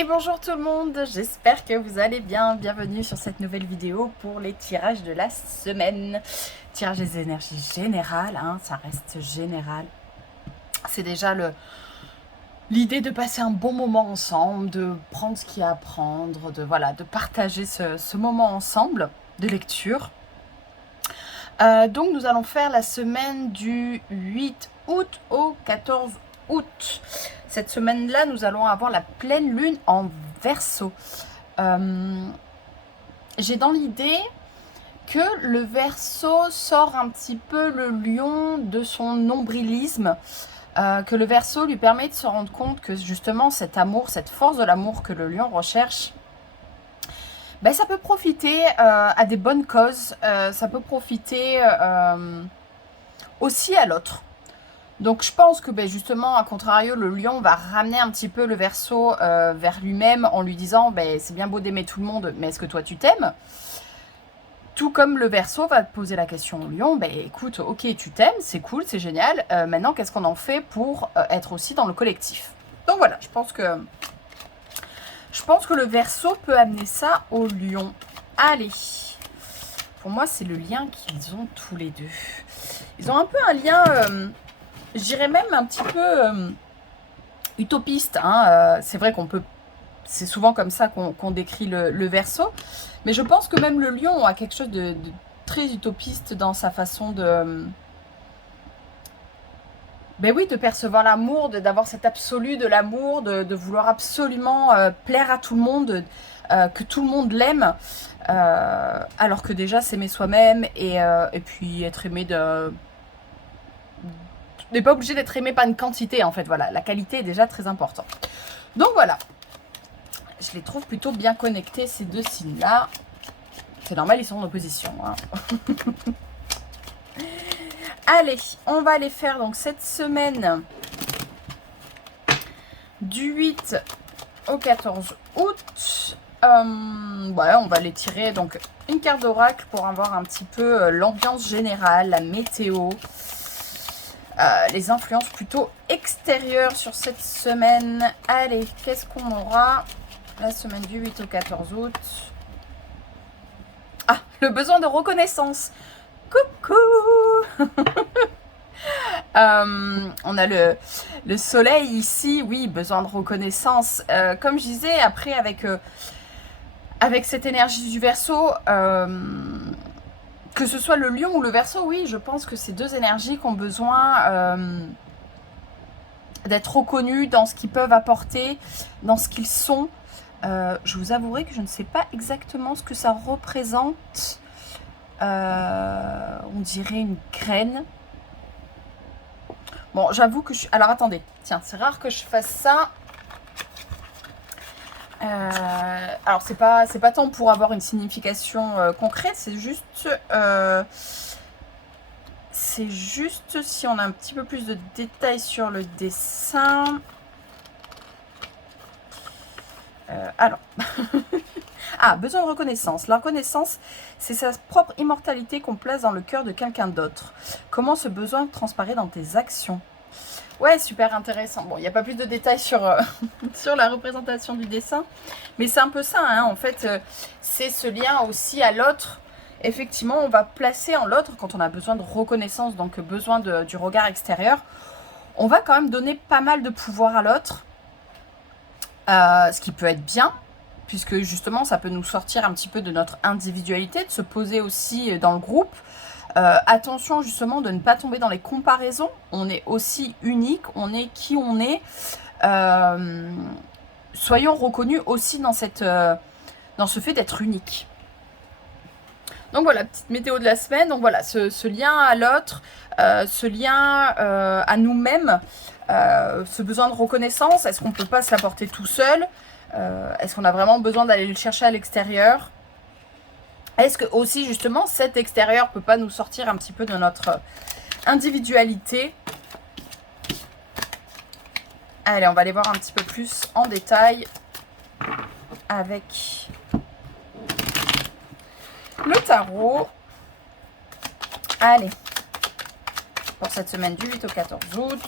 Et bonjour tout le monde, j'espère que vous allez bien. Bienvenue sur cette nouvelle vidéo pour les tirages de la semaine. Tirage des énergies générales, ça reste général. C'est déjà l'idée de passer un bon moment ensemble, de prendre ce qu'il y a à prendre, de partager ce moment ensemble de lecture. Donc nous allons faire la semaine du 8 août au 14 août. Cette semaine-là, nous allons avoir la pleine lune en Verseau. J'ai dans l'idée que le Verseau sort un petit peu le lion de son nombrilisme, que le Verseau lui permet de se rendre compte que justement cet amour, cette force de l'amour que le lion recherche, ça peut profiter à des bonnes causes, ça peut profiter aussi à l'autre. Donc je pense que justement, à contrario, le lion va ramener un petit peu le Verseau vers lui-même en lui disant c'est bien beau d'aimer tout le monde, mais est-ce que toi tu t'aimes? Tout comme le Verseau va poser la question au lion, écoute, ok, tu t'aimes, c'est cool, c'est génial, maintenant qu'est-ce qu'on en fait pour être aussi dans le collectif? Donc voilà, je pense que le Verseau peut amener ça au lion. Allez, pour moi c'est le lien qu'ils ont tous les deux. Ils ont un peu un lien, je dirais même un petit peu utopiste. C'est vrai qu'on peut, c'est souvent comme ça qu'on décrit le Verseau, mais je pense que même le lion a quelque chose de très utopiste dans sa façon de de percevoir l'amour, d'avoir cet absolu de l'amour, de vouloir absolument plaire à tout le monde, que tout le monde l'aime, alors que déjà s'aimer soi-même et puis être aimé de... On n'est pas obligé d'être aimé par une quantité en fait, voilà, la qualité est déjà très importante. Donc voilà, je les trouve plutôt bien connectés ces deux signes-là. C'est normal, ils sont en opposition. Allez, on va aller faire donc cette semaine du 8 au 14 août. On va les tirer donc une carte d'oracle pour avoir un petit peu l'ambiance générale, la météo, les influences plutôt extérieures sur cette semaine. Allez, qu'est-ce qu'on aura la semaine du 8 au 14 août? Ah, le besoin de reconnaissance. Coucou. On a le soleil ici, oui, besoin de reconnaissance. Comme je disais, après avec cette énergie du Verseau, que ce soit le lion ou le Verseau, oui, je pense que ces deux énergies qui ont besoin d'être reconnues dans ce qu'ils peuvent apporter, dans ce qu'ils sont. Je vous avouerai que je ne sais pas exactement ce que ça représente. On dirait une graine. Bon, j'avoue que je suis... Alors, attendez. Tiens, c'est rare que je fasse ça. Alors, c'est pas tant pour avoir une signification concrète. C'est juste... si on a un petit peu plus de détails sur le dessin. Alors... Ah, besoin de reconnaissance. La reconnaissance, c'est sa propre immortalité qu'on place dans le cœur de quelqu'un d'autre. Comment ce besoin transparaît dans tes actions? Ouais, super intéressant. Bon, il n'y a pas plus de détails sur, sur la représentation du dessin, mais c'est un peu ça, en fait, c'est ce lien aussi à l'autre. Effectivement, on va placer en l'autre, quand on a besoin de reconnaissance, donc besoin du regard extérieur, on va quand même donner pas mal de pouvoir à l'autre, ce qui peut être bien, puisque justement ça peut nous sortir un petit peu de notre individualité, de se poser aussi dans le groupe. Attention justement de ne pas tomber dans les comparaisons, on est aussi unique, on est qui on est. Soyons reconnus aussi dans ce fait d'être unique. Donc voilà, petite météo de la semaine. Donc voilà, ce lien à l'autre, ce lien à nous-mêmes, ce besoin de reconnaissance, est-ce qu'on ne peut pas se l'apporter tout seul? Est-ce qu'on a vraiment besoin d'aller le chercher à l'extérieur? Est-ce que aussi justement cet extérieur ne peut pas nous sortir un petit peu de notre individualité? Allez, on va aller voir un petit peu plus en détail avec le tarot. Allez, pour cette semaine du 8 au 14 août.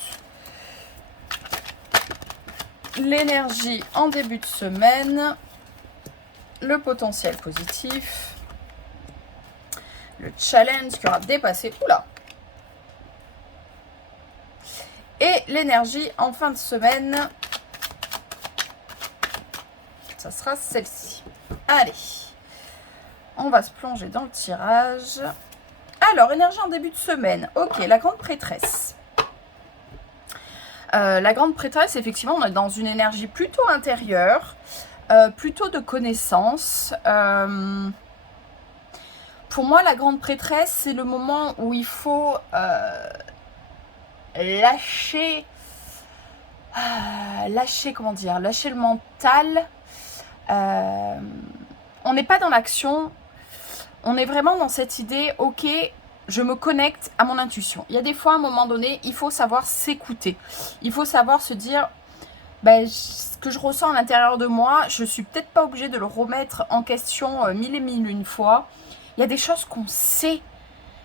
l'énergie en début de semaine, le potentiel positif, le challenge qui aura dépassé, oula, et l'énergie en fin de semaine, ça sera celle-ci. Allez, on va se plonger dans le tirage. Alors, énergie en début de semaine. Ok, la grande prêtresse. La grande prêtresse, effectivement, on est dans une énergie plutôt intérieure, plutôt de connaissance. Pour moi, la grande prêtresse, c'est le moment où il faut lâcher, comment dire, lâcher le mental. On n'est pas dans l'action, on est vraiment dans cette idée, ok, je me connecte à mon intuition. Il y a des fois, à un moment donné, il faut savoir s'écouter. Il faut savoir se dire, ben, ce que je ressens à l'intérieur de moi, je ne suis peut-être pas obligée de le remettre en question mille et mille une fois. Il y a des choses qu'on sait.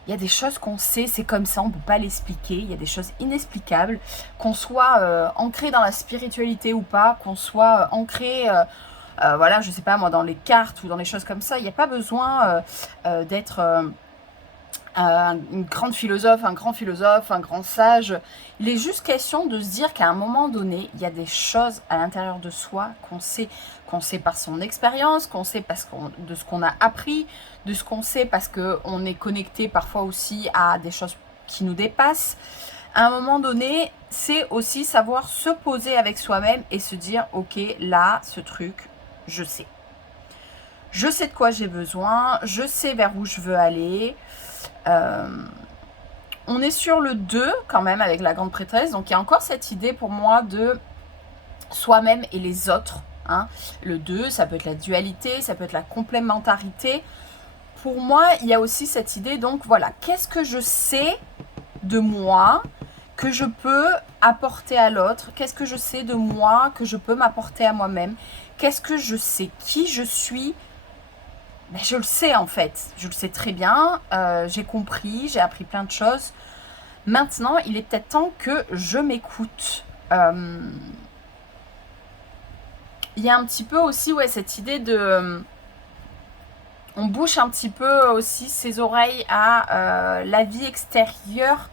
Il y a des choses qu'on sait, c'est comme ça, on ne peut pas l'expliquer. Il y a des choses inexplicables, qu'on soit ancré dans la spiritualité ou pas, qu'on soit ancré... voilà, je sais pas moi, dans les cartes ou dans les choses comme ça, il n'y a pas besoin d'être une grande philosophe, un grand sage. Il est juste question de se dire qu'à un moment donné, il y a des choses à l'intérieur de soi qu'on sait par son expérience, qu'on sait de ce qu'on a appris, de ce qu'on sait parce qu'on est connecté parfois aussi à des choses qui nous dépassent. À un moment donné, c'est aussi savoir se poser avec soi-même et se dire, ok, là, ce truc, je sais. Je sais de quoi j'ai besoin, je sais vers où je veux aller. On est sur le 2 quand même avec la grande prêtresse, donc il y a encore cette idée pour moi de soi-même et les autres. Hein. Le 2, ça peut être la dualité, ça peut être la complémentarité. Pour moi, il y a aussi cette idée, donc voilà, qu'est-ce que je sais de moi que je peux apporter à l'autre? Qu'est-ce que je sais de moi que je peux m'apporter à moi-même? Qu'est-ce que je sais? Qui je suis? Mais je le sais en fait, je le sais très bien, j'ai compris, j'ai appris plein de choses. Maintenant, il est peut-être temps que je m'écoute. Il y a un petit peu aussi cette idée de... on bouche un petit peu aussi ses oreilles à la vie extérieure,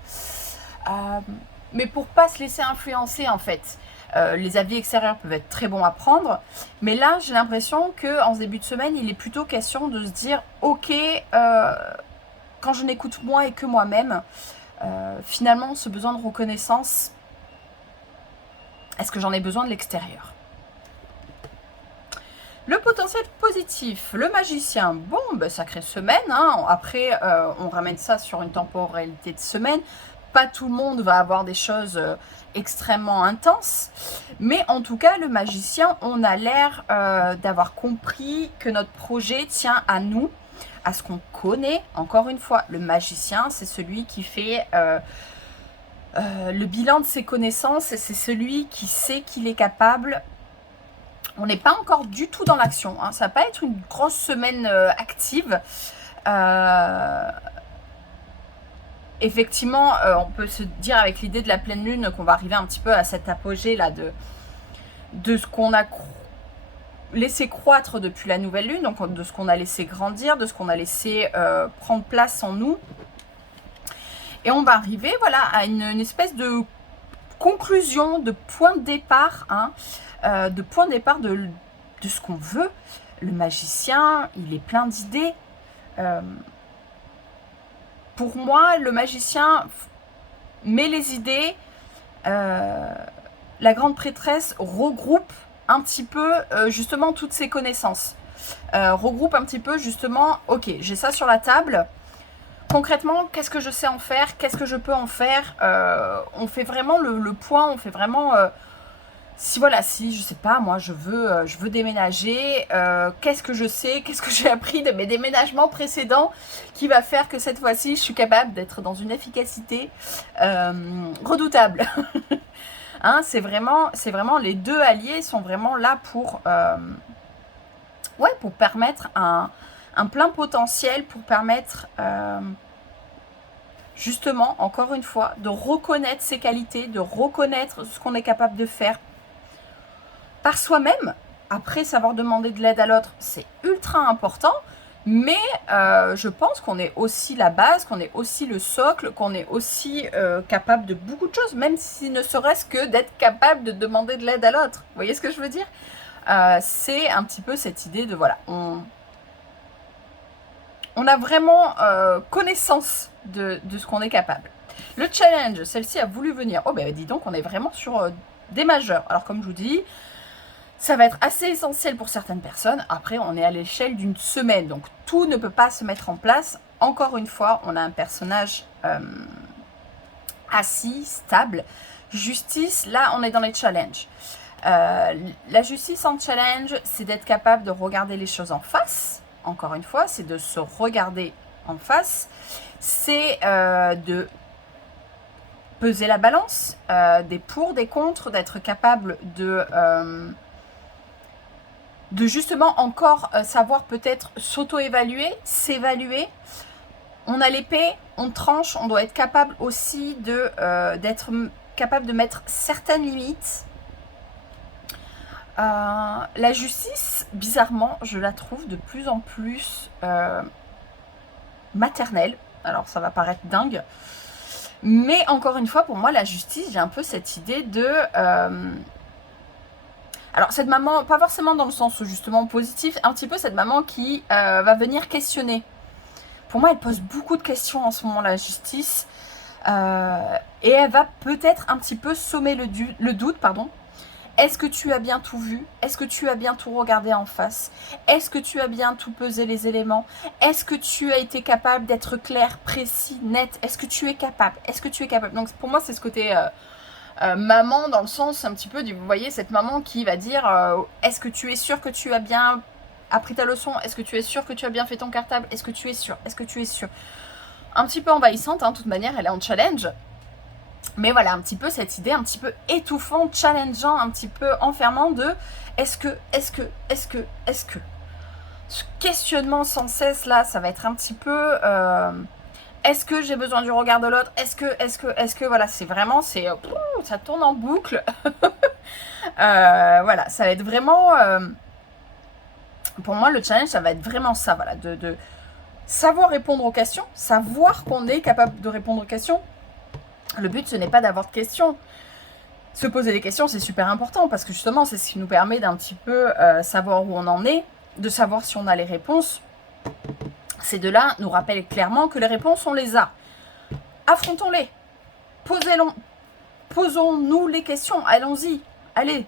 mais pour pas se laisser influencer en fait. Les avis extérieurs peuvent être très bons à prendre, mais là j'ai l'impression qu'en ce début de semaine il est plutôt question de se dire ok, quand je n'écoute moi et que moi-même, finalement ce besoin de reconnaissance, est-ce que j'en ai besoin de l'extérieur? Le potentiel positif, le magicien, bon, sacrée semaine, hein. Après on ramène ça sur une temporalité de semaine. Pas tout le monde va avoir des choses extrêmement intenses, mais en tout cas le magicien, on a l'air d'avoir compris que notre projet tient à nous, à ce qu'on connaît. Encore une fois, le magicien, c'est celui qui fait le bilan de ses connaissances, et c'est celui qui sait qu'il est capable. On n'est pas encore du tout dans l'action, hein. Ça va pas être une grosse semaine active. Effectivement, on peut se dire avec l'idée de la pleine lune qu'on va arriver un petit peu à cet apogée là de ce qu'on a laissé croître depuis la nouvelle lune, donc de ce qu'on a laissé grandir, de ce qu'on a laissé prendre place en nous. Et on va arriver voilà, à une espèce de conclusion, de point de départ, hein, de point de départ de ce qu'on veut. Le magicien, il est plein d'idées. Pour moi, le magicien met les idées, la grande prêtresse regroupe un petit peu justement toutes ses connaissances. Regroupe un petit peu justement, ok, j'ai ça sur la table. Concrètement, qu'est-ce que je sais en faire? Qu'est-ce que je peux en faire? On fait vraiment le point, on fait vraiment... si je sais pas, moi je veux déménager, qu'est-ce que je sais, qu'est-ce que j'ai appris de mes déménagements précédents qui va faire que cette fois-ci je suis capable d'être dans une efficacité redoutable. Hein, c'est vraiment les deux alliés sont vraiment là pour permettre un plein potentiel, pour permettre justement, encore une fois, de reconnaître ses qualités, de reconnaître ce qu'on est capable de faire. par soi-même. Après, savoir demander de l'aide à l'autre, c'est ultra important. Mais je pense qu'on est aussi la base, qu'on est aussi le socle, qu'on est aussi capable de beaucoup de choses, même si ne serait-ce que d'être capable de demander de l'aide à l'autre. Vous voyez ce que je veux dire? C'est un petit peu cette idée de, voilà, on a vraiment connaissance de ce qu'on est capable. Le challenge, celle-ci a voulu venir. Oh ben dis donc, on est vraiment sur des majeurs. Alors comme je vous dis, ça va être assez essentiel pour certaines personnes. Après, on est à l'échelle d'une semaine, donc tout ne peut pas se mettre en place. Encore une fois, on a un personnage assis, stable. Justice, là, on est dans les challenges. La justice en challenge, c'est d'être capable de regarder les choses en face. Encore une fois, c'est de se regarder en face. C'est de peser la balance, des pour, des contre, d'être capable de justement encore savoir peut-être s'auto-évaluer, s'évaluer. On a l'épée, on tranche, on doit être capable aussi d'être capable de mettre certaines limites. La justice, bizarrement, je la trouve de plus en plus maternelle. Alors ça va paraître dingue. Mais encore une fois, pour moi, la justice, j'ai un peu cette idée de... Alors, cette maman, pas forcément dans le sens justement positif, un petit peu cette maman qui va venir questionner. Pour moi, elle pose beaucoup de questions en ce moment, la justice. Et elle va peut-être un petit peu sommer le doute, pardon. Est-ce que tu as bien tout vu? Est-ce que tu as bien tout regardé en face? Est-ce que tu as bien tout pesé les éléments? Est-ce que tu as été capable d'être clair, précis, net? Est-ce que tu es capable? Est-ce que tu es capable? Donc, pour moi, c'est ce côté... maman dans le sens un petit peu vous voyez cette maman qui va dire est-ce que tu es sûr que tu as bien appris ta leçon, est-ce que tu es sûr que tu as bien fait ton cartable, est-ce que tu es sûr, est-ce que tu es sûr, un petit peu envahissante, hein, de toute manière elle est en challenge, mais voilà un petit peu cette idée un petit peu étouffante, challengeant, un petit peu enfermant de est-ce que ce questionnement sans cesse là, ça va être un petit peu est-ce que j'ai besoin du regard de l'autre? Est-ce que, voilà, c'est vraiment, ça tourne en boucle. Voilà, ça va être vraiment, pour moi, le challenge, ça va être vraiment ça, voilà, de savoir répondre aux questions, savoir qu'on est capable de répondre aux questions. Le but, ce n'est pas d'avoir de questions. Se poser des questions, c'est super important, parce que justement, c'est ce qui nous permet d'un petit peu savoir où on en est, de savoir si on a les réponses. Ces deux-là nous rappellent clairement que les réponses, on les a. Affrontons-les. Posons-nous les questions. Allons-y. Allez,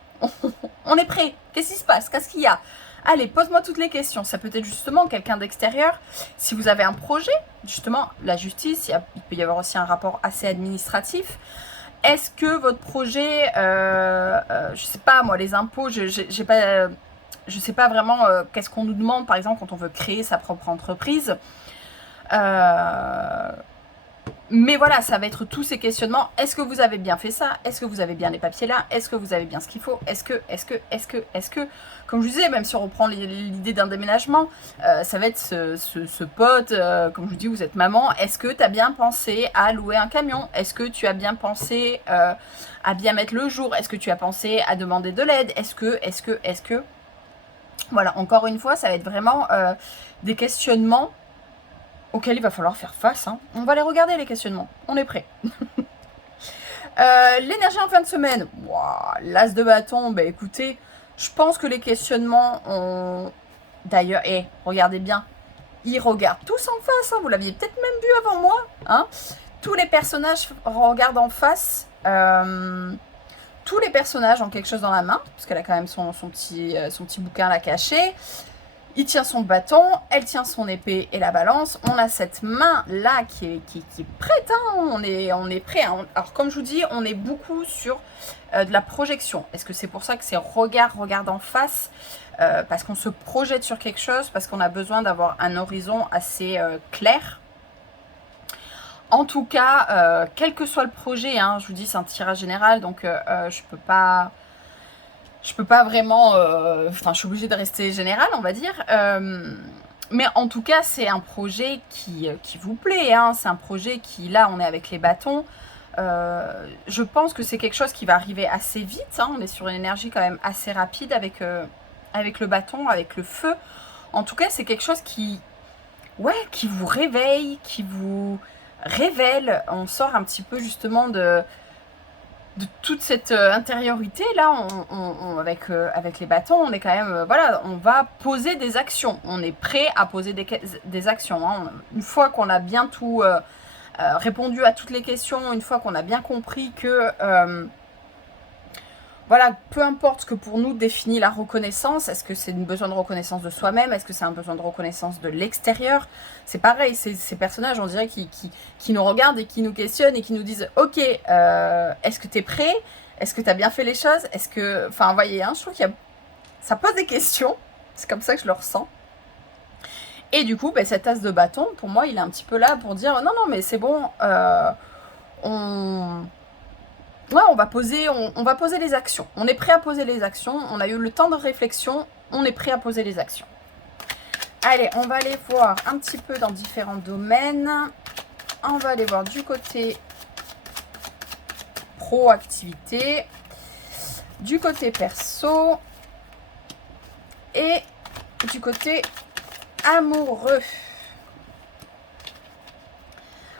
on est prêt. Qu'est-ce qui se passe? Qu'est-ce qu'il y a? Allez, pose-moi toutes les questions. Ça peut être justement quelqu'un d'extérieur. Si vous avez un projet, justement, la justice, il peut y avoir aussi un rapport assez administratif. Est-ce que votre projet, je sais pas moi, les impôts, je sais pas vraiment qu'est-ce qu'on nous demande, par exemple, quand on veut créer sa propre entreprise. Mais voilà, ça va être tous ces questionnements. Est-ce que vous avez bien fait ça? Est-ce que vous avez bien les papiers là? Est-ce que vous avez bien ce qu'il faut? Est-ce que, comme je vous disais, même si on reprend l'idée d'un déménagement, ça va être ce pote, comme je vous dis, vous êtes maman, est-ce que tu as bien pensé à louer un camion? Est-ce que tu as bien pensé à bien mettre le jour? Est-ce que tu as pensé à demander de l'aide? Est-ce que... Voilà, encore une fois, ça va être vraiment des questionnements auxquels il va falloir faire face. Hein. On va les regarder, les questionnements. On est prêt. L'énergie en fin de semaine. Wow, l'as de bâton, bah écoutez, je pense que les questionnements ont... D'ailleurs, regardez bien, ils regardent tous en face. Hein. Vous l'aviez peut-être même vu avant moi. Hein. Tous les personnages regardent en face. Tous les personnages ont quelque chose dans la main, parce qu'elle a quand même son petit bouquin là caché. Il tient son bâton, elle tient son épée et la balance. On a cette main là qui est prête, hein. On est prêt. Hein. Alors comme je vous dis, on est beaucoup sur de la projection. Est-ce que c'est pour ça que c'est regard en face parce qu'on se projette sur quelque chose, parce qu'on a besoin d'avoir un horizon assez clair. En tout cas, quel que soit le projet, hein, je vous dis c'est un tirage général, donc je peux pas vraiment... je suis obligée de rester générale, on va dire. Mais en tout cas, c'est un projet qui vous plaît. Hein, c'est un projet qui, là, on est avec les bâtons. Je pense que c'est quelque chose qui va arriver assez vite, hein. On est sur une énergie quand même assez rapide avec le bâton, avec le feu. En tout cas, c'est quelque chose qui vous réveille, qui vous révèle. On sort un petit peu justement de toute cette intériorité là, avec les bâtons, on est quand même, voilà, on va poser des actions. On est prêt à poser des actions, hein. Une fois qu'on a bien tout répondu à toutes les questions, une fois qu'on a bien compris que voilà, peu importe ce que pour nous définit la reconnaissance, est-ce que c'est un besoin de reconnaissance de soi-même, est-ce que c'est un besoin de reconnaissance de l'extérieur, c'est pareil, ces personnages, on dirait, qui nous regardent et qui nous questionnent et qui nous disent « Ok, est-ce que tu es prêt? Est-ce que tu as bien fait les choses? Est-ce que… » Enfin, vous voyez, hein, je trouve ça pose des questions, c'est comme ça que je le ressens. Et du coup, cet as de bâton, pour moi, il est un petit peu là pour dire « Non, non, mais c'est bon, ouais, on va poser les actions. On est prêt à poser les actions. On a eu le temps de réflexion. On est prêt à poser les actions. Allez, on va aller voir un petit peu dans différents domaines. On va aller voir du côté proactivité, du côté perso et du côté amoureux.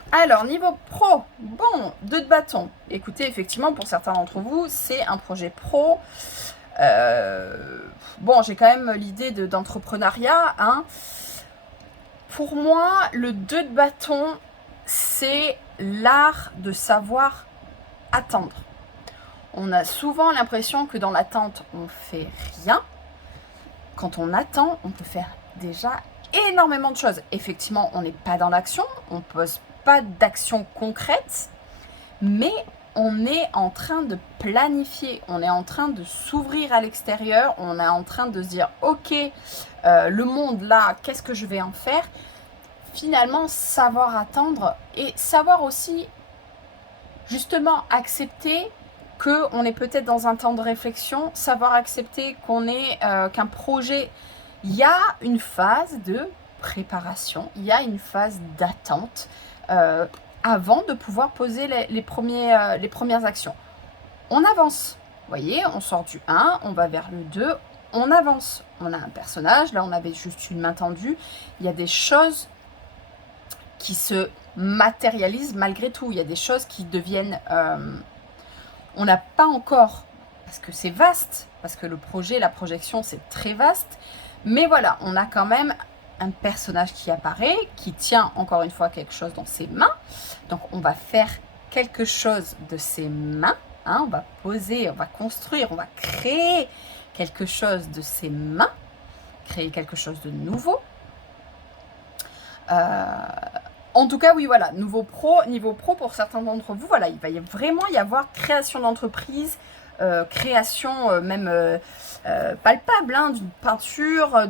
Alors, niveau pro, bon, 2 de bâton. Écoutez, effectivement, pour certains d'entre vous, c'est un projet pro. Bon, j'ai quand même l'idée d'entrepreneuriat, hein. Pour moi, le 2 de bâton, c'est l'art de savoir attendre. On a souvent l'impression que dans l'attente, on fait rien. Quand on attend, on peut faire déjà énormément de choses. Effectivement, on n'est pas dans l'action, on pose pas d'action concrète, mais on est en train de planifier, on est en train de s'ouvrir à l'extérieur, on est en train de se dire ok, le monde là, qu'est-ce que je vais en faire? Finalement, savoir attendre et savoir aussi justement accepter qu'on est peut-être dans un temps de réflexion, savoir accepter qu'on est qu'un projet, il y a une phase de préparation, il y a une phase d'attente avant de pouvoir poser les premières actions. On avance, vous voyez, on sort du 1, on va vers le 2, on avance. On a un personnage, là on avait juste une main tendue, il y a des choses qui se matérialisent malgré tout, il y a des choses qui deviennent… on n'a pas encore, parce que c'est vaste, parce que le projet, la projection, c'est très vaste, mais voilà, on a quand même un personnage qui apparaît, qui tient encore une fois quelque chose dans ses mains. Donc on va faire quelque chose de ses mains, hein, on va poser, on va construire, on va créer quelque chose de ses mains, créer quelque chose de nouveau. En tout cas, oui, voilà, niveau pro pour certains d'entre vous, voilà, il va vraiment y avoir création d'entreprise, création même palpable, hein, d'une peinture,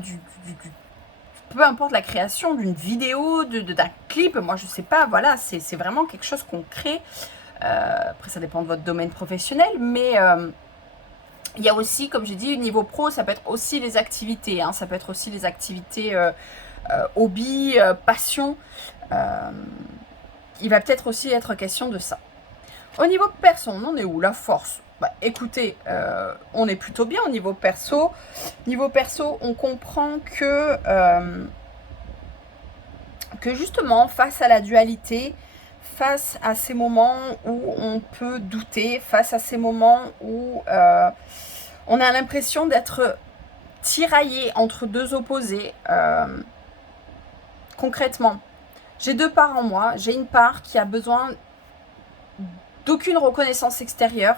peu importe la création, d'une vidéo, d'un clip, moi je sais pas, voilà, c'est vraiment quelque chose qu'on crée. Après, ça dépend de votre domaine professionnel, mais il y a aussi, comme j'ai dit, niveau pro, ça peut être aussi les activités, hein, ça peut être aussi les activités hobby, passion. Il va peut-être aussi être question de ça. Au niveau perso, on en est où? La force. Bah, écoutez, on est plutôt bien au niveau perso. Niveau perso, on comprend que justement, face à la dualité, face à ces moments où on peut douter, face à ces moments où on a l'impression d'être tiraillé entre deux opposés, concrètement, j'ai 2 parts en moi. J'ai une part qui a besoin d'aucune reconnaissance extérieure.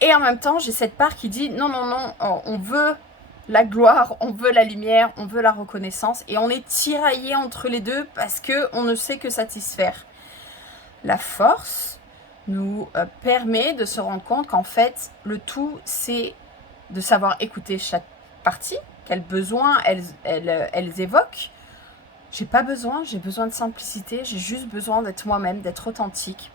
Et en même temps, j'ai cette part qui dit non, non, non, on veut la gloire, on veut la lumière, on veut la reconnaissance. Et on est tiraillé entre les deux parce qu'on ne sait que satisfaire. La force nous permet de se rendre compte qu'en fait, le tout, c'est de savoir écouter chaque partie, quels besoins elles évoquent. J'ai pas besoin, j'ai besoin de simplicité, j'ai juste besoin d'être moi-même, d'être authentique.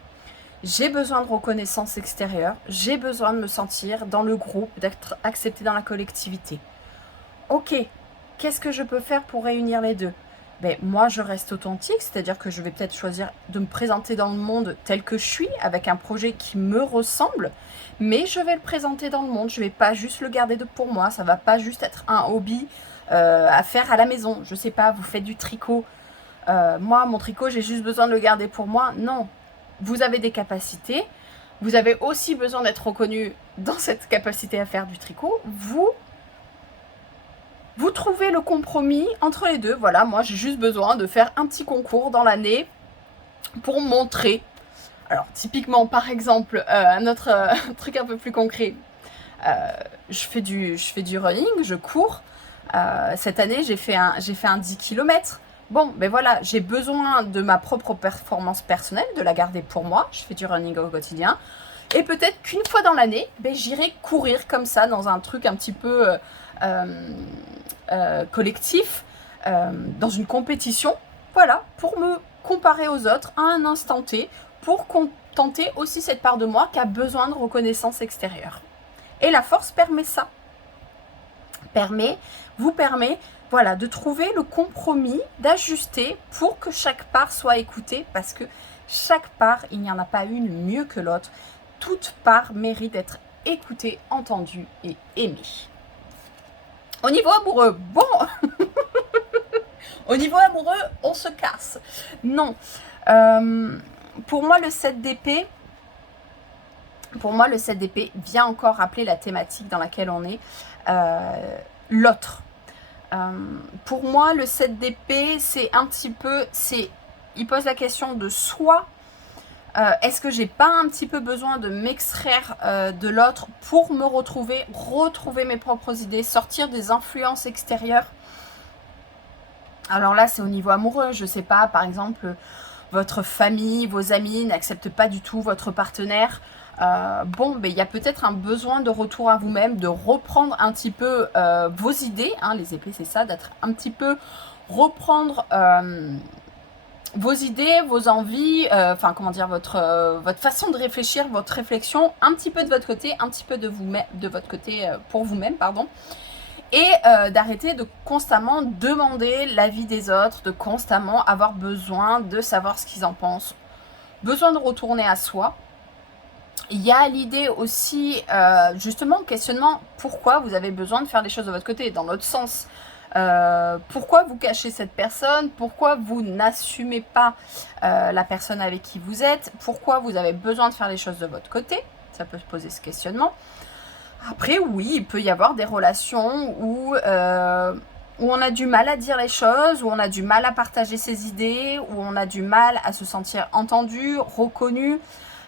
J'ai besoin de reconnaissance extérieure, j'ai besoin de me sentir dans le groupe, d'être acceptée dans la collectivité. Ok, qu'est-ce que je peux faire pour réunir les deux? ben, moi je reste authentique, c'est-à-dire que je vais peut-être choisir de me présenter dans le monde tel que je suis, avec un projet qui me ressemble, mais je vais le présenter dans le monde, je vais pas juste le garder pour moi, ça va pas juste être un hobby à faire à la maison. Je sais pas, vous faites du tricot, moi mon tricot j'ai juste besoin de le garder pour moi. Non, vous avez des capacités, vous avez aussi besoin d'être reconnu dans cette capacité à faire du tricot, vous trouvez le compromis entre les deux. Voilà, moi j'ai juste besoin de faire un petit concours dans l'année pour montrer. Alors typiquement, par exemple, un autre truc un peu plus concret, je fais du running, je cours. Cette année, j'ai fait un 10 km. Bon, ben voilà, j'ai besoin de ma propre performance personnelle, de la garder pour moi. Je fais du running au quotidien. Et peut-être qu'une fois dans l'année, ben, j'irai courir comme ça dans un truc un petit peu collectif, dans une compétition, voilà, pour me comparer aux autres à un instant T, pour contenter aussi cette part de moi qui a besoin de reconnaissance extérieure. Et la force permet ça. Vous permet, voilà, de trouver le compromis, d'ajuster pour que chaque part soit écoutée, parce que chaque part, il n'y en a pas une mieux que l'autre. Toute part mérite d'être écoutée, entendue et aimée. Au niveau amoureux, bon, au niveau amoureux, on se casse. Non. Pour moi, le 7 d'épée, vient encore rappeler la thématique dans laquelle on est, l'autre. Pour moi, le 7 d'épée, c'est un petit peu, il pose la question de soi. Est-ce que j'ai pas un petit peu besoin de m'extraire de l'autre pour me retrouver mes propres idées, sortir des influences extérieures? Alors là, c'est au niveau amoureux, je sais pas, par exemple, votre famille, vos amis n'acceptent pas du tout votre partenaire. Bon, il y a peut-être un besoin de retour à vous-même, de reprendre un petit peu vos idées, hein, les épées c'est ça, d'être un petit peu, reprendre vos idées, vos envies, votre façon de réfléchir, votre réflexion, un petit peu de votre côté, un petit peu de votre côté pour vous-même, pardon. Et d'arrêter de constamment demander l'avis des autres, de constamment avoir besoin de savoir ce qu'ils en pensent. Besoin de retourner à soi. Il y a l'idée aussi, justement, questionnement, pourquoi vous avez besoin de faire les choses de votre côté, dans l'autre sens. Pourquoi vous cachez cette personne? Pourquoi vous n'assumez pas la personne avec qui vous êtes? Pourquoi vous avez besoin de faire les choses de votre côté? Ça peut se poser ce questionnement. Après, oui, il peut y avoir des relations où on a du mal à dire les choses, où on a du mal à partager ses idées, où on a du mal à se sentir entendu, reconnu.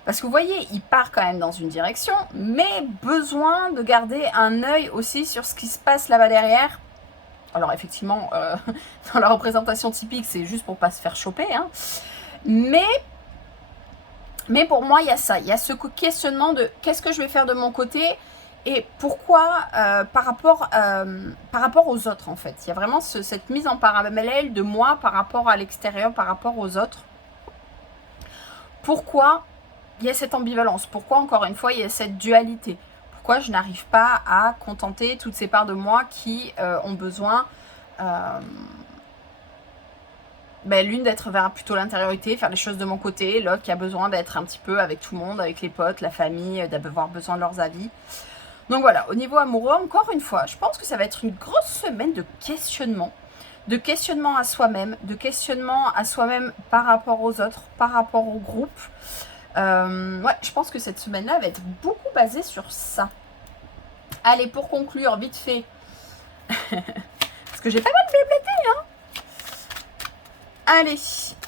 Parce que vous voyez, il part quand même dans une direction, mais besoin de garder un œil aussi sur ce qui se passe là-bas derrière. Alors effectivement, dans la représentation typique, c'est juste pour pas se faire choper, hein. Mais pour moi, il y a ça. Il y a ce questionnement de qu'est-ce que je vais faire de mon côté et pourquoi par rapport aux autres, en fait. Il y a vraiment cette mise en parallèle de moi par rapport à l'extérieur, par rapport aux autres. Pourquoi il y a cette ambivalence? Pourquoi, encore une fois, il y a cette dualité? Pourquoi je n'arrive pas à contenter toutes ces parts de moi qui ont besoin, l'une d'être vers plutôt l'intériorité, faire les choses de mon côté, l'autre qui a besoin d'être un petit peu avec tout le monde, avec les potes, la famille, d'avoir besoin de leurs avis. Donc voilà, au niveau amoureux, encore une fois, je pense que ça va être une grosse semaine de questionnement à soi-même, de questionnement à soi-même par rapport aux autres, par rapport au groupe. Ouais, je pense que cette semaine-là va être beaucoup basée sur ça. Allez, pour conclure, vite fait, parce que j'ai pas mal bléblété, hein. Allez,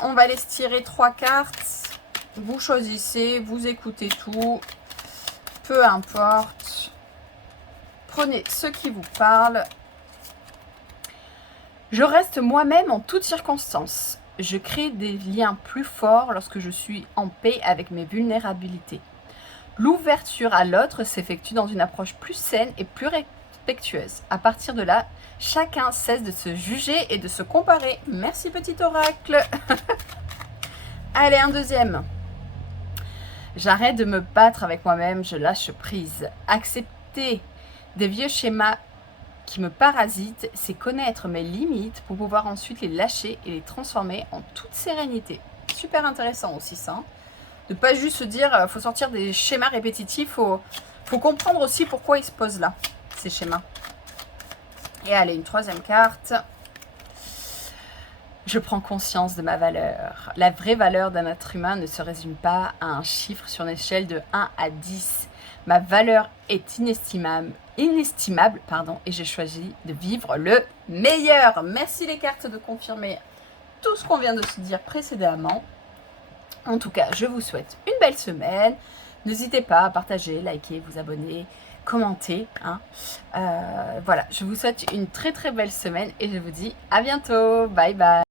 on va aller se tirer 3 cartes. Vous choisissez, vous écoutez tout, peu importe. Prenez ce qui vous parle. Je reste moi-même en toutes circonstances. Je crée des liens plus forts lorsque je suis en paix avec mes vulnérabilités. L'ouverture à l'autre s'effectue dans une approche plus saine et plus respectueuse. À partir de là, chacun cesse de se juger et de se comparer. Merci petit oracle. Allez, un deuxième. J'arrête de me battre avec moi-même, je lâche prise. Accepter des vieux schémas qui me parasite, c'est connaître mes limites pour pouvoir ensuite les lâcher et les transformer en toute sérénité. Super intéressant aussi ça. De pas juste se dire, faut sortir des schémas répétitifs, faut comprendre aussi pourquoi ils se posent là, ces schémas. Et allez, une troisième carte. Je prends conscience de ma valeur. La vraie valeur d'un être humain ne se résume pas à un chiffre sur une échelle de 1 à 10. Ma valeur est inestimable, et j'ai choisi de vivre le meilleur. Merci les cartes de confirmer tout ce qu'on vient de se dire précédemment. En tout cas, je vous souhaite une belle semaine. N'hésitez pas à partager, liker, vous abonner, commenter. Voilà, je vous souhaite une très très belle semaine et je vous dis à bientôt. Bye bye.